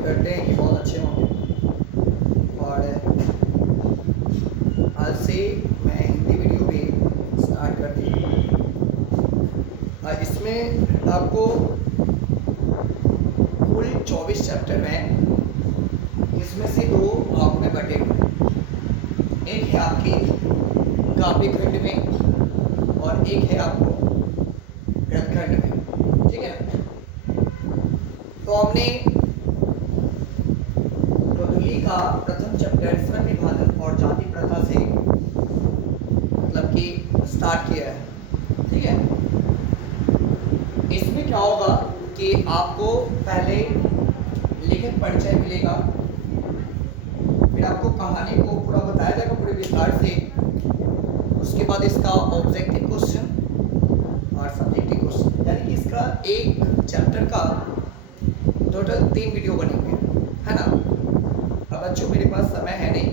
उम्मीद करते हैं कि बहुत अच्छे होंगे। और आज से मैं हिंदी वीडियो भी स्टार्ट कर दी। इसमें आपको कुल 24 चैप्टर हैं, इसमें से 2 भाग में बटे हुए हैं। एक है आपकी काव्य खंड में और एक है आपको गद्य खंड में, ठीक है। तो हमने गोधूली का प्रथम चैप्टर श्रम विभाजन और जाति प्रथा से मतलब कि स्टार्ट किया है, ठीक है। इसमें क्या होगा कि आपको पहले लिखित परिचय मिलेगा, फिर आपको कहानी को पूरा बताया जाएगा पूरे विस्तार से। उसके बाद इसका ऑब्जेक्टिव क्वेश्चन और सब्जेक्टिव क्वेश्चन, यानी कि इसका एक चैप्टर का टोटल 3 वीडियो बनेंगे, है ना। अब बच्चों मेरे पास समय है नहीं,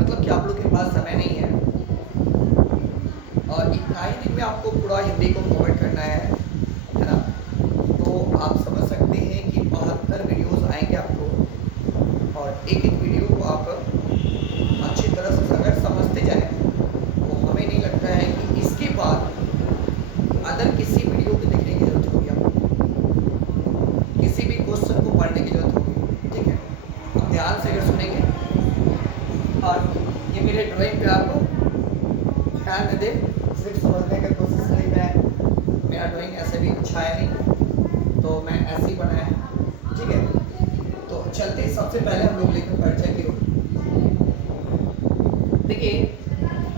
मतलब कि आप लोग के पास समय नहीं है और इतना ही दिन में आपको पूरा हिंदी को कवर करना है ना। तो आप समझ सकते हैं कि 72 वीडियोस आएंगे आपको, और एक एक वीडियो को आप अच्छी तरह से अगर समझते जाएं तो हमें नहीं लगता है कि इसके बाद अदर किसी वीडियो को देखने की जरूरत होगी, आपको किसी भी क्वेश्चन को पढ़ने की जरूरत होगी, ठीक है। आप ध्यान से अगर सुनेंगे और ये मेरे ड्राइंग पे आपको ध्यान न दें, सिर्फ समझने का कोशिश करें। मेरा ड्राइंग ऐसे भी अच्छा है नहीं, तो मैं ऐसे ही बनाया है, ठीक है। तो चलते सबसे पहले हम लोग लेकर परिचय की ओर। देखिए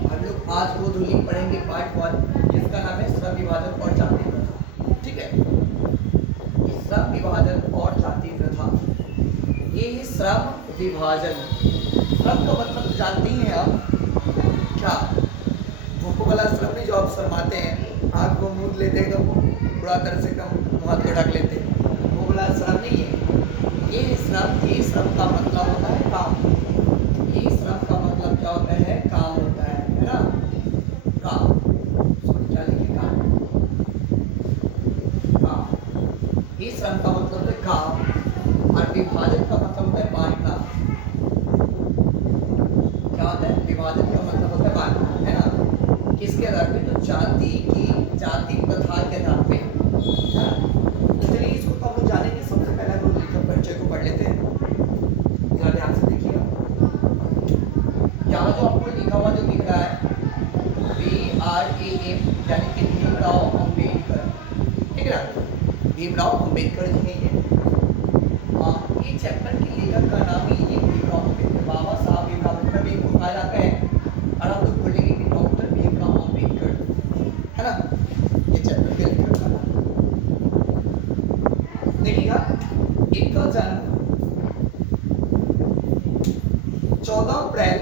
हम लोग आज गोधूली पढ़ेंगे पार्ट 1, जिसका नाम है श्रम विभाजन और जाति प्रथा, ठीक है। श्रम विभाजन और जाति प्रथा, ये है श्रम विभाजन। श्रम का मतलब जानते ही हैं आप क्या? भूखों वाला श्रम नहीं, जो आप शर्माते हैं, आँख को मूंद लेते हैं, एकदम पूरा तरह से एकदम हाथ को ढक लेते हैं, वो वाला श्रम नहीं है। ये श्रम का मतलब होता है काम। ये श्रम का मतलब क्या होता है? काम होता है ना। काम, क्या लिखे? काम। ये श्रम का मतलब है काम, और विभाजन का मतलब होता है बांटना। क्या होता है? विभाजन का मतलब होता है बांटना, है ना। किसके आधार पे? तो जाति प्रथा के आधार पे, है ना। तो चलिए इसको तो हम लोग जानेंगे। सबसे पहले हम लोग लिखित परिचय को पढ़ लेते हैं, जरा ध्यान से देखिएगा। यहाँ जो आपको लिखा हुआ जो दिख रहा है VRAM, यानी कि भीमराव अम्बेडकर, ठीक है ना। भीमराव अम्बेडकर जी हैं ये। ये चैप्टर के लेखक का नाम ही ये भीमराव अम्बेडकर, बाबा साहब भीमराव अम्बेडकर भी इनको कहा जाता है, और हम लोग बोलेंगे कि डॉक्टर भीमराव अम्बेडकर, है ना। ये चैप्टर के लेखक का नाम देखिएगा। इनका जन्म 14 अप्रैल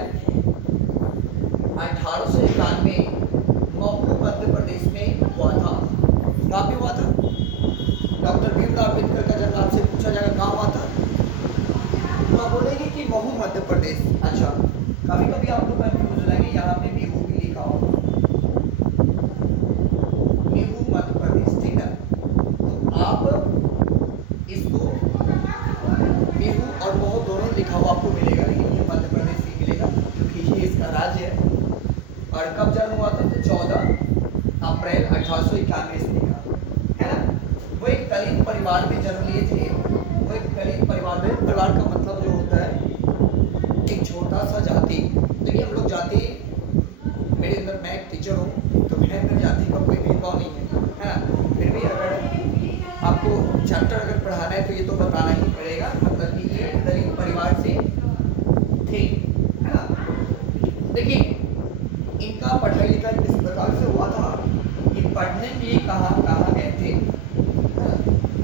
1891 मऊ मध्य प्रदेश में हुआ था। कहाँ पे हुआ था? डॉक्टर भीमराव अम्बेडकर का जन्म आपसे पूछा जाएगा कहाँ हुआ था, तो आप बोलेंगे कि महू मध्य प्रदेश। अच्छा, कभी कभी आप लोग कंफ्यूज हो जाएंगे, यहाँ पे महू भी लिखा हो, महू मध्य प्रदेश, ठीक है। तो आप इसको महू और महू दोनों लिखा हुआ आपको मिलेगा, लेकिन ये मध्य प्रदेश ही मिलेगा क्योंकि ये इसका राज्य है। और कब जन्म हुआ था? तो 14 अप्रैल 1891 ईस्वी का, है ना। वो एक दलित परिवार में जन्म लिए थे। वो एक दलित परिवार में, परिवार का मतलब जो होता है एक छोटा सा जाति। देखिए हम लोग जाति, मेरे अंदर, मैं एक टीचर हूँ तो मेरे अंदर जाति का कोई भेदभाव नहीं है ना। फिर भी अगर आपको चैप्टर अगर पढ़ाना है तो ये तो बताना ही पड़ेगा, मतलब कि ये दलित परिवार से थे, है ना। देखिए इनका पढ़ाई लिखाई किस प्रकार से हुआ था, कि पढ़ने के लिए कहाँ कहाँ गए थे,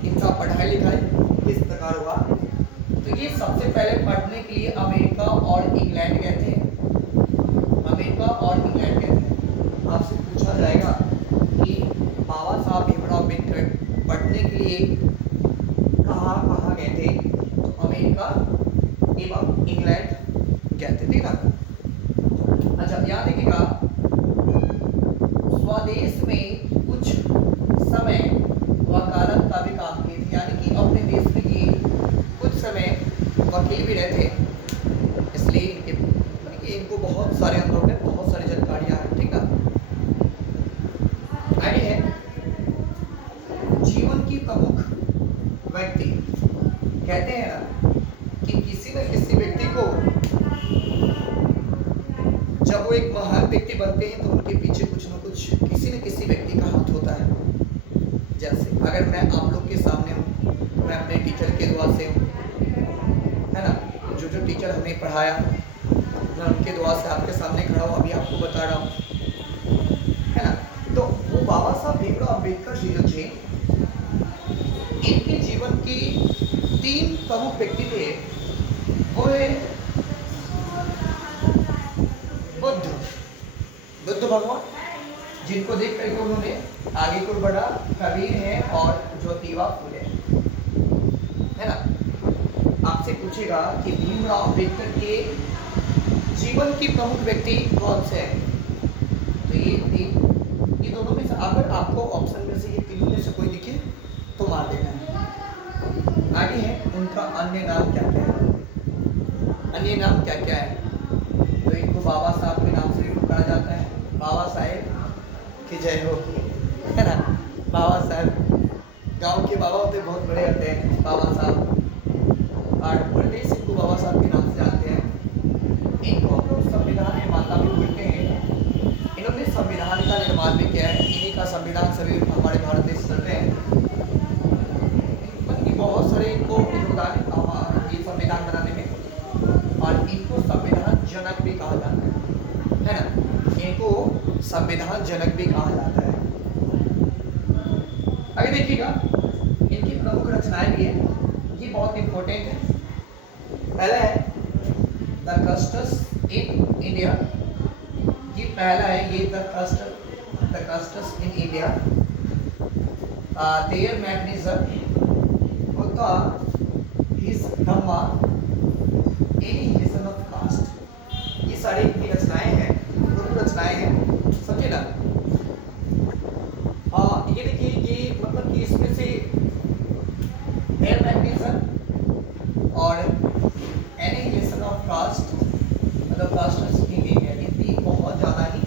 इनका पढ़ाई लिखाई किस प्रकार हुआ। तो ये सबसे पहले पढ़ने के लिए अमेरिका और इंग्लैंड गए थे। अमेरिका और इंग्लैंड गए थे। आपसे पूछा जाएगा कि बाबा साहब भीमराव अम्बेडकर पढ़ने के लिए कहाँ कहाँ गए थे, तो अमेरिका एवं इंग्लैंड गए थे, ठीक है। अच्छा यहाँ देखिएगा, स्वदेश में कुछ समय वकालत का भी काम किए थे, यानी कि अपने देश के लिए कुछ समय भी रहते हैं, इसलिए इनको बहुत सारे अंदरों में बहुत सारी जानकारियां हैं। ठीक है, आगे है जीवन की प्रमुख व्यक्ति। कहते हैं ना कि किसी न किसी व्यक्ति को जब वो एक महान व्यक्ति बनते हैं तो उनके पीछे कुछ न कुछ किसी न किसी व्यक्ति का हाथ होता है। जैसे अगर मैं आप लोग के सामने हूँ, मैं अपने टीचर के दुआ से हूँ, है ना, जो जो टीचर हमें पढ़ाया मैं उनके दुआ से आपके सामने खड़ा हूँ, अभी आपको बता रहा हूँ, है ना। तो वो बाबा साहब भीमराव अम्बेडकर जी जो थे, इनके जीवन की 3 प्रमुख व्यक्ति थे। वो है बुद्ध भगवान, जिनको देख करके उन्होंने आगे को बढ़ा, कबीर है और ज्योतिबा फुले, है ना। आपसे पूछेगा कि भीमराव अम्बेडकर के जीवन की प्रमुख व्यक्ति कौन से हैं, तो ये दोनों में से अगर आपको ऑप्शन में से ये तीनों में से कोई दिखे तो मार देना है। आगे है उनका अन्य नाम क्या क्या है, अन्य नाम क्या क्या है। तो इनको बाबा साहब के नाम से भी पुकारा जाता है, बाबा साहेब की जय हो, है ना। बाबा साहब गांव के बाबा होते बहुत बड़े होते हैं, बाबा साहब, और उल्टे से इनको बाबा साहब के नाम से जानते हैं। इनको हम लोग संविधान निर्माता भी बोलते हैं। इन्होंने संविधान का निर्माण भी किया है, इन्हीं का संविधान सभी हमारे भारत देश चलते हैं। बहुत सारे इनको योगदान ये संविधान बनाने में, और इनको संविधान जनक भी कहा जाता है ना। इनको संविधान जनक भी कहा जाता है। आगे देखिएगा इनकी प्रमुख रचनाएं भी है, ये बहुत इंपॉर्टेंट है। पहला है द कस्टस इन इंडिया, ये पहला है, ये the castes in India, their mechanism होता his Dhamma annihilation of caste. ये सारी इनकी रचनाएं हैं, प्रमुख रचनाएं हैं, समझे ना। ये देखिए, ये मतलब कि इसमें से हेयर मैग्नीजम और एनिहिलेशन ऑफ कास्ट, मतलब कास्ट इन इंडिया, ये तीन बहुत ज़्यादा ही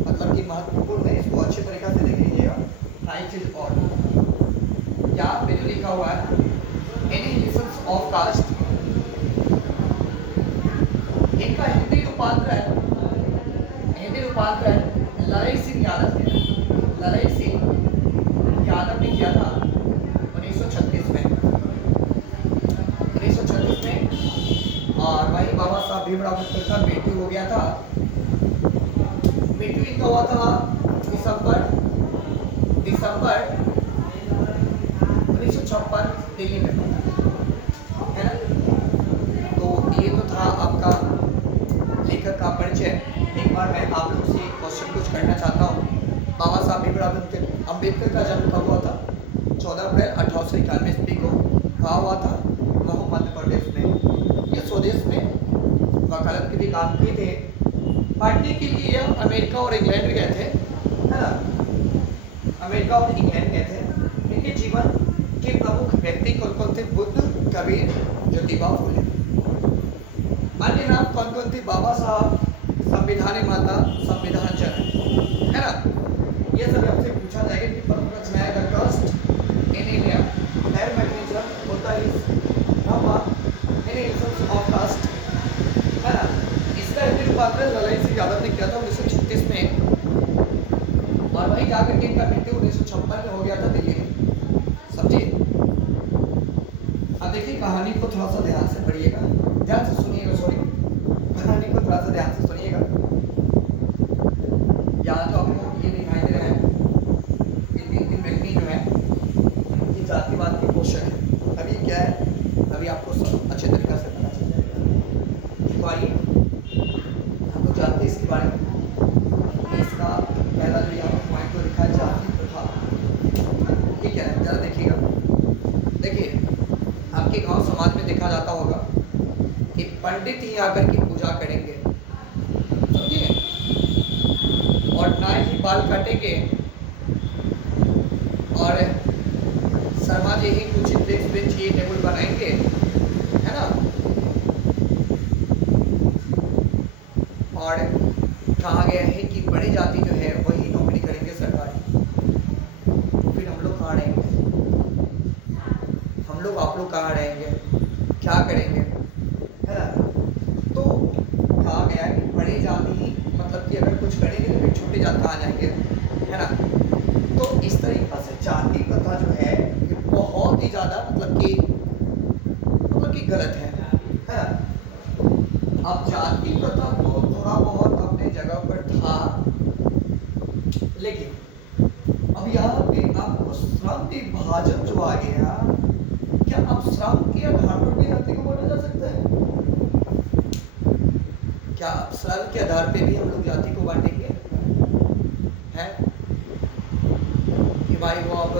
मतलब कि महत्वपूर्ण है। इसको अच्छे तरीके से देख लीजिएगा। हाई चीज और यहाँ पे जो लिखा हुआ है एनिहिलेशन ऑफ कास्ट, इनका हिंदी रूपांतरण लड़ाई सिंह यादव ने, लड़ाई सिंह यादव ने किया था 1936 में, और वही बाबा साहब भीमराव अम्बेडकर का मृत्यु हो गया था। मृत्यु इनका हुआ था दिसंबर 1956 दिल्ली में, है ना। तो ये तो था आपका लेखक का परिचय। एक बार मैं आप लोग से क्वेश्चन कुछ करना चाहता हूँ। बाबा साहब भीमराव अम्बेडकर का जन्म कब हुआ था? 14 अप्रैल 1891 ईस्वी को। कहाँ हुआ था? महू मध्य प्रदेश में। ये स्वदेश में वकालत के भी काम किए थे। पढ़ने के लिए यह अमेरिका और इंग्लैंड गए थे, है ना। अमेरिका और इंग्लैंड गए थे। इनके जीवन के प्रमुख व्यक्ति कौन कौन थे? बुद्ध, कबीर, ज्योतिबा फुले। अन्य नाम कौन कौन थे? बाबा साहब, संविधान निर्माता, संविधान जनक, है ना। ये सब आपसे पूछा जाएगा कि प्रमुख रचनाएं द कास्ट इन इंडिया, हेयर मैग्नीजम होता है धम्मा एनिहिलेशन ऑफ कास्ट, है ना। इसका हिंदी रूपांतरण लड़ाई सिंह यादव ने किया था 1936 में, और वही जाकर के इनका मृत्यु 1956 में हो गया था दिल्ली में, समझिए। अब देखिए कहानी को थोड़ा सा ध्यान से पढ़िएगा, ध्यान से सुनिएगा, सॉरी, कहानी को थोड़ा सा ध्यान से सुनिएगा। यहाँ तो आपको ये दिखाई दे रहा है कि तीन व्यक्ति जो है ये जातिवाद के पोषक है। अभी क्या है, अभी आपको सब अच्छे तरीके से पता चल जाएगा। देखो आइए, हम लोग जानते हैं इसके बारे में। इसका पहला जो यहाँ पॉइंट को लिखा है जाति प्रथा, ये क्या है जरा देखिएगा। देखिए आपके गांव समाज में देखा जाता होगा कि पंडित ही आकर के पूजा करेंगे, समझिए, और ना ही बाल काटेंगे, और शर्मा जी ही कुछ डेस्क बेंच ये टेबल बनाएंगे, है ना। बड़ी जाति जो है वही नौकरी करेंगे सरकारी, तो फिर हम लोग कहाँ रहेंगे? हम लोग आप लोग कहाँ रहेंगे? क्या करेंगे? है ना? तो कहा गया है कि बड़ी जाति ही मतलब कि अगर कुछ करेंगे तो फिर छोटी जात कहाँ जाएंगे? है ना? तो इस तरीक़ा से जाति प्रथा जो है ये बहुत ही ज़्यादा मतलब कि गलत है ना? अब जाति प्रथा तो थोड़ा बहुत अपने जगह पर था, लेकिन अब यहाँ पे आपको श्रम विभाजन जो आ गया, क्या अब श्रम के आधार पर भी जाति को बांटा जा सकता है? क्या अब श्रम के आधार पे भी हम लोग जाति को बांटेंगे? है कि भाई वो अब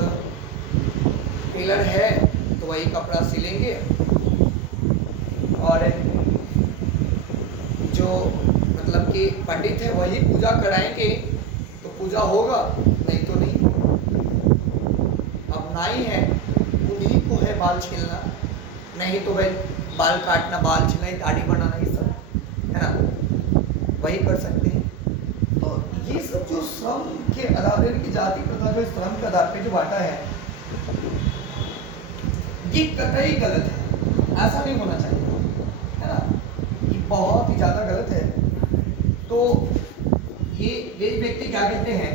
टेलर है तो वही कपड़ा सिलेंगे, और जो मतलब कि पंडित है वही पूजा कराएंगे तो पूजा होगा, नहीं तो नहीं। अब नाई है उन्हीं को है बाल छीलना, नहीं तो भाई बाल काटना, बाल छीलना, दाढ़ी बनाना, ये सब है ना, वही कर सकते हैं। तो ये सब जो श्रम के आधार की जाति प्रथा जो श्रम के आधार पे जो बांटा है, ये कतई गलत है, ऐसा नहीं होना चाहिए, है ना? ये बहुत ही ज़्यादा गलत है। तो ये व्यक्ति क्या कहते हैं,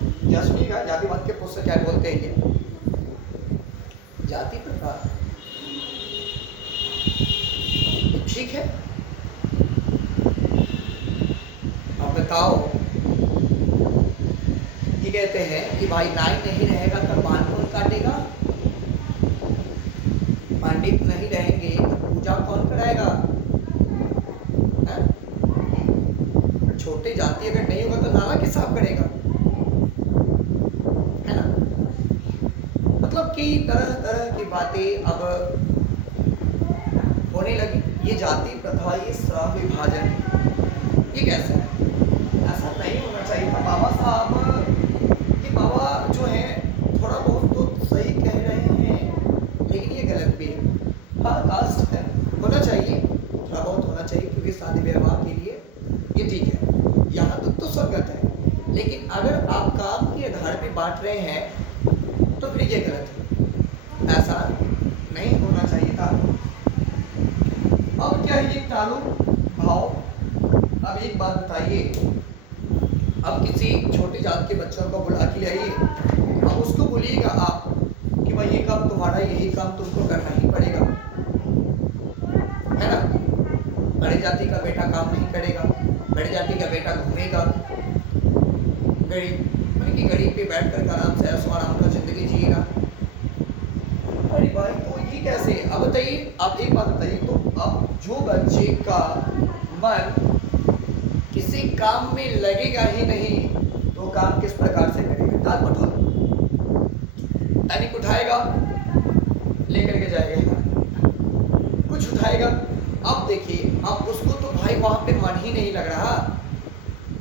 क्या सुनिएगा, जातिवाद के पुस्तक क्या बोलते हैं ये जाति प्रथा ठीक है। अब बताओ, ये कहते हैं कि भाई नाई नहीं रहेगा तो बाल कौन काटेगा, पंडित नहीं रहेंगे तो पूजा कौन कराएगा? छोटी जाति अगर नहीं होगा तो नाला किस साफ करेगा? है ना? मतलब कि तरह तरह की बातें अब होने लगी। ये जाति प्रथा, ये श्रम विभाजन, ये कैसे है? ऐसा नहीं होना चाहिए था। बाबा साहब, ये बाबा जो है थोड़ा बहुत तो सही कह रहे हैं, लेकिन ये गलत भी है। हाँ, कास्ट है, होना चाहिए, थोड़ा बहुत होना चाहिए, क्योंकि शादी विवाह के लिए ये ठीक है, यहाँ तक तो स्वागत है। लेकिन अगर आप काम के आधार पे बांट रहे हैं तो फिर ये गलत है, ऐसा नहीं होना चाहिए था। अब क्या है ये टालो भाव? अब एक बात बताइए, अब किसी छोटी जात के बच्चों को बुला के लाइए, अब उसको बोलिएगा आप कि भाई ये काम तुम्हारा, यही काम तुमको करना ही पड़ेगा, है ना? बड़ी जाति का बेटा काम नहीं करेगा, बड़ी जाति का बेटा घूमेगा, गरीब पे बैठ कर आराम से ऐसो आराम का जिंदगी जिएगा। अरे भाई, तो ये कैसे? अब बताइए, आप एक बात बताइए, तो अब जो बच्चे का मन किसी काम में लगेगा ही नहीं तो काम किस प्रकार से करेगा? दाल पटोल तनिक उठाएगा, लेकर के जाएगा, कुछ उठाएगा। अब देखिए, अब उसको तो भाई वहां पे मन ही नहीं लग रहा,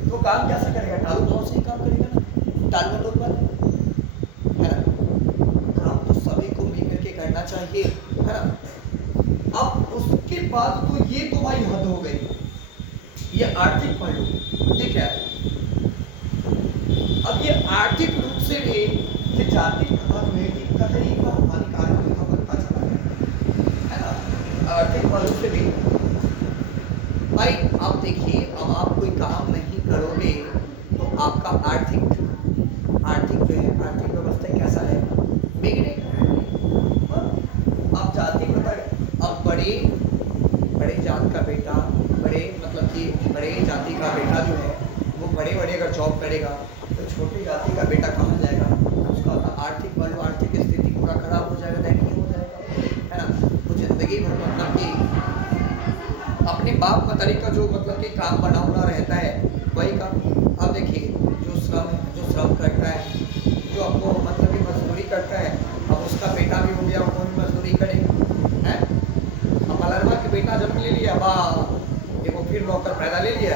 तो काम कैसा करेगा? टालू भाव से ही काम करेगा ना, टाल में लोग है ना? काम तो सभी को मिलकर के करना चाहिए, है ना? अब उसके बाद तो ये तो भाई हद हो गई, ये आर्थिक पहलू, ये क्या है? अब ये आर्थिक रूप से भी ये जाति प्रथा जो है कतई का हानिकारक बनता चला गया, है ना? आर्थिक पहलू से भी भाई, आप देखिए, अब आप कोई काम नहीं करोगे तो आपका आर्थिक जो है, आर्थिक व्यवस्था कैसा है? बिगड़ेगा। अब जाति प्रथा, अब बड़े जात का बेटा, बड़े मतलब कि बड़े जाति का बेटा जो है वो बड़े अगर जॉब करेगा तो छोटी जाति का बेटा कहाँ जाएगा? उसका आर्थिक पहलू, आर्थिक स्थिति पूरा खराब हो जाएगा, दयनीय हो जाएगा, है ना? तो जिंदगी भर मतलब कि अपने बाप मतरी का जो मतलब कि काम बना हुआ रहता है वही काम। अब देखिए, जो श्रम करता है, जो आपको मतलब कि मजदूरी करता है, अब उसका बेटा भी हो गया, वो भी मजदूरी करेगा, है? अब मलरवा के बेटा जब ले लिया, देखो फिर नौकर पैदा ले लिया,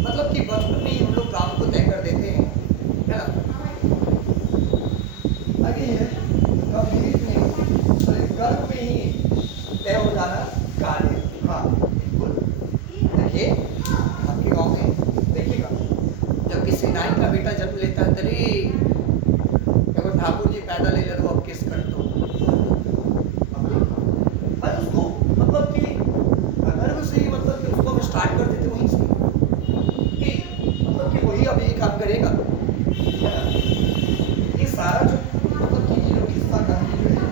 मतलब कि बचपन में ही हम लोग काम को तय कर देते हैं, है ना? आगे है गर्भ में ही तय हो जाना कार्य। हाँ, बिल्कुल। देखिए माई का बेटा जन्म लेता है तरे अगर ठाकुर जी पैदा ले ले तो अब किस कर दो भाई उसको मतलब कि अगर से ही मतलब कि उसको हम स्टार्ट कर देते वहीं से कि मतलब कि वही अब यही काम करेगा है ना। ये सारा जो मतलब कि ये जो किस्सा कहानी जो है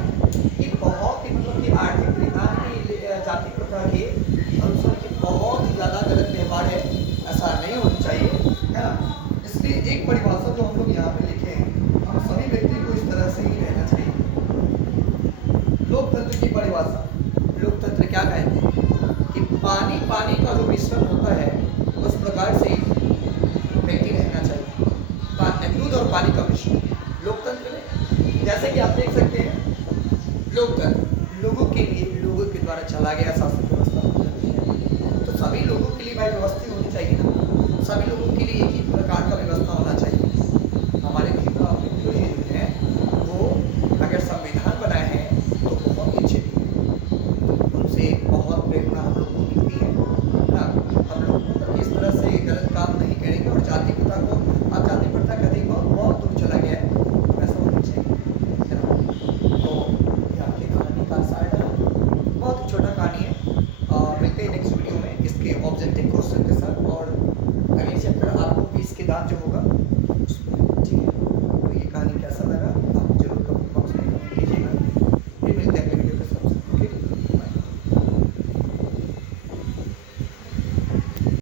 ये बहुत ही मतलब कि आर्थिक विधान की जाति प्रथा के अनुसार की बहुत ही ज़्यादा गलत व्यवहार है, ऐसा नहीं होना चाहिए है ना। इसलिए एक परिभाषा जो हम लोग यहाँ पे लिखे हैं, हम सभी व्यक्ति को इस तरह से ही रहना चाहिए। लोकतंत्र की परिभाषा, लोकतंत्र क्या कहते हैं कि पानी पानी का जो मिश्रण होता है उस प्रकार से व्यक्ति रहना चाहिए, दूध और पानी का मिश्रण लोकतंत्र में। जैसे कि आप देख सकते हैं लोकतंत्र लोगों के लिए, लोगों के द्वारा चला गया शासन